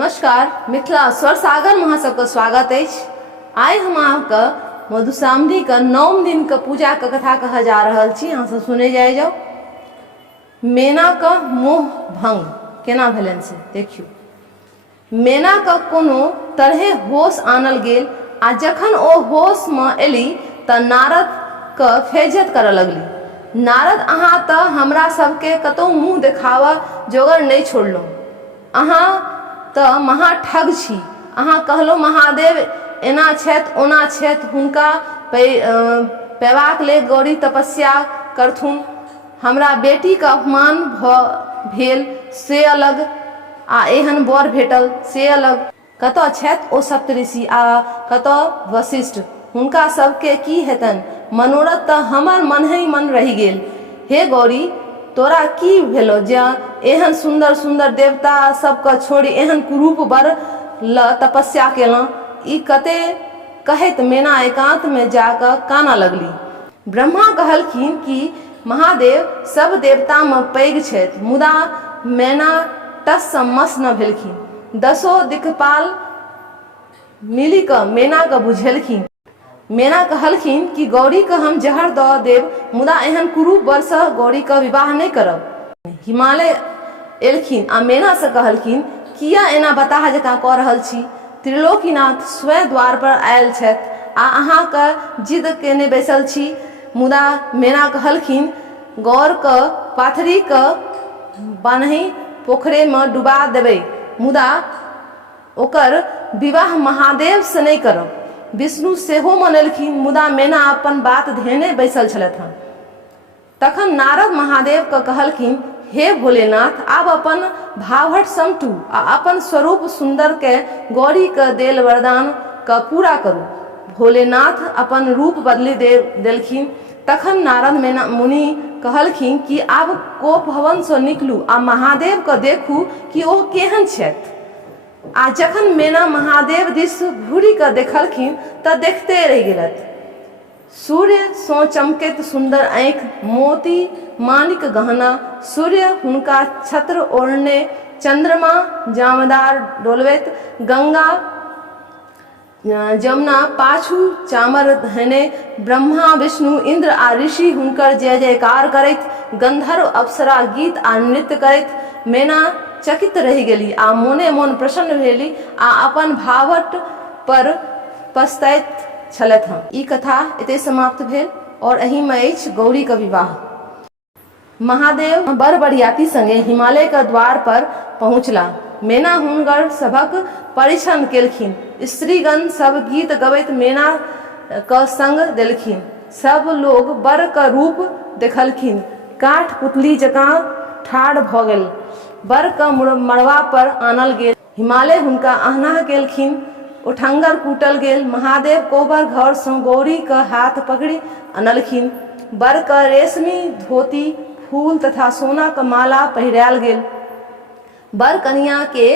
नमस्कार, मिथिला स्वर सागर में सबके स्वागत है। आइ हम अहाँके मधुश्रावणी के 9 दिन के पूजा के कथा कह जा रहल छी। अहाँ सब सुने जाए जाओ। मैना के मोह भंग केना भेलन से देखियो। मैना के कोनो तरहे होश आनल गेल आ जखन ओ होश में एली त नारद के फेजत कर लगली। नारद, अहाँ त हमरा सबके कतौ मुँह देखावा जोगर नहीं छोड़लो। अहाँ त महा ठग छी। अहाँ कहलो महादेव एना छथि ओना छथि, हुनका पेबाक ले गौरी तपस्या करथुन। हमरा बेटी के अपमान भेल से अलग, आ एहन बर भेटल से अलग। कतऽ छथि ओ सप्तऋषि आ कतऽ वशिष्ठ, हुनका सबके की हेतन? मनोरथ तऽ हमर मन ही मन रहि गेल। हे गौरी, तोरा की भेलो जे एहन सुंदर सुंदर देवता सबके छोड़ी एहन कुरूप बर ल तपस्या केलहुँ? ई कते कहैत मैना एकांत में जाकर काना लगली। ब्रह्मा कहलखिन कि महादेव सब देवता में पैघ छथि, मुदा मैना टस मस न भेलखिन। 10 दिक्पाल मिली क मैना के बुझेलखिन। मैना कहलखिन कि गौरी के हम जहर दऽ देव, मुदा एहन कुरूप वर सँ गौरी के विवाह नहीं करब। हिमालय एलखिन आ मैना से कहलखिन, किया एना बताह जकाँ कऽ रहल छी? त्रिलोकीनाथ स्वयं द्वार पर आयल छथि आ अहाँ के जिद केने बैसल छी। मुदा मैना कहलखिन, गौर के पाथरी के बान्हि पोखरे में डुबा देबै, मुदा ओकर विवाह महादेव से नहीं करब। विष्णु सेहो मनलखिन, मुदा मैना अपन बात धेने बैसल छलथि। तखन नारद महादेव के कहलखिन, हे भोलेनाथ, आब अपन भावहट समटू आ अपन स्वरूप सुंदर के गौरी के देल वरदान के पूरा करू। भोलेनाथ अपन रूप बदली देलखिन। तखन नारद मैना मुनि कहलखिन कि आब कोप भवन से निकलू आ महादेव के देखू कि ओ केहन छथि। आ जखन मैना महादेव दिस घूरी के देखलखिन त देखते रहि गेलथि। सूर्य सो चमकैत सुंदर आँख, मोती माणिक गहना, सूर्य हुनका छत्र ओढ़ने, चंद्रमा जामदार डोलबैत, गंगा जमुना पाछू चामर धने, ब्रह्मा विष्णु इंद्र आ ऋषि हुनकर जय जयकार करैत, गंधर्व अप्सरा गीत आ नृत्य करैत। मैना चकित रहि गेली आ मोने मोन प्रसन्न भेली आ अपन भावट पर पछतैत छलथि। ई कथा एते समाप्त भेल और एही में अछि गौरी के विवाह। महादेव बर बरियाती संगे हिमालय के द्वार पर पहुँचला। मैना हुनकर सभक परीक्षण केलखिन। स्त्रीगण सब गीत गबैत मैना के संग देलखिन। सब लोग बर के रूप देखलखिन, काठ पुतली जकाँ ठाढ़ भ गेल। बर के मड़वा पर आनल गेल। हिमालय हुनका आहना केलखिन। उठंगर कूटल गेल। महादेव कोबर घर से गौरी के हाथ पकड़ी अनलखिन। बर के रेशमी धोती, फूल तथा सोना के माला पहिरायल गेल। बर कन्या के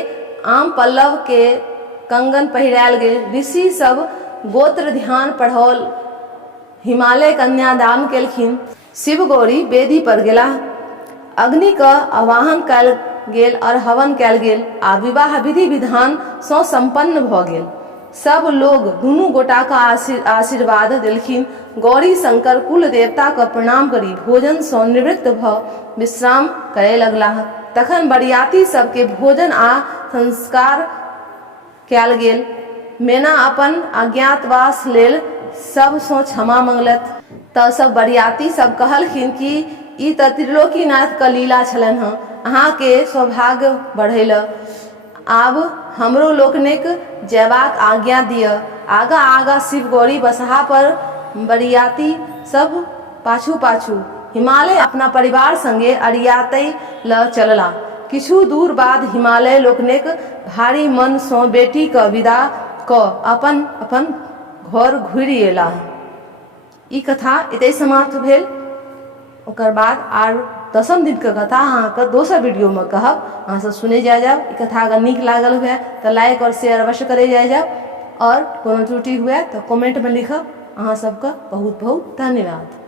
आम पल्लव के कंगन पहिरायल गेल। ऋषि सब गोत्र ध्यान पढ़ौल। हिमालय कन्यादान केलखिन। शिव गौरी वेदी पर गेला। अग्नि का आवाहन कयल गेल और हवन कयल गेल आ विवाह विधि विधान सँ संपन्न भ गेल। सब लोग दुनू गोटा का आशीर्वाद देलखिन। गौरी शंकर कुल देवता का प्रणाम करी भोजन सँ निवृत्त भ विश्राम करे लगलाह। तखन बरियाती सबके भोजन आ संस्कार कयल गेल। मैना अपन अज्ञातवास लेल सब सँ क्षमा मंगलथि। त सब बरियाती सब कहलखिन कि ई त त्रिलोकीनाथ के लीला छलनि हँ, अहाँ के सौभाग्य बढ़ैल। आब हमरो लोकनिक जयबाक आज्ञा दिअ। आगा आगा शिव गौरी बसहा पर, बरियाती सब पाछू पाछू। हिमालय अपना परिवार संगे अरियातै ल चलला। किछु दूर बाद हिमालय लोकनिक भारी मन सँ बेटी के विदा क अपन अपन घर घुरि एला। ई कथा एते समाप्त भेल। ओकर बाद आर 10 दिन के कथा अहाँके दोसर वीडियो में कहब। अहाँ सब सुने जाए जाओ। ई कथा अगर नीक लागल हुए तो लाइक और शेयर अवश्य करे जाए जाओ, और कोनो त्रुटि हुए तो कमेंट में लिखब। अहाँ सबका बहुत बहुत धन्यवाद।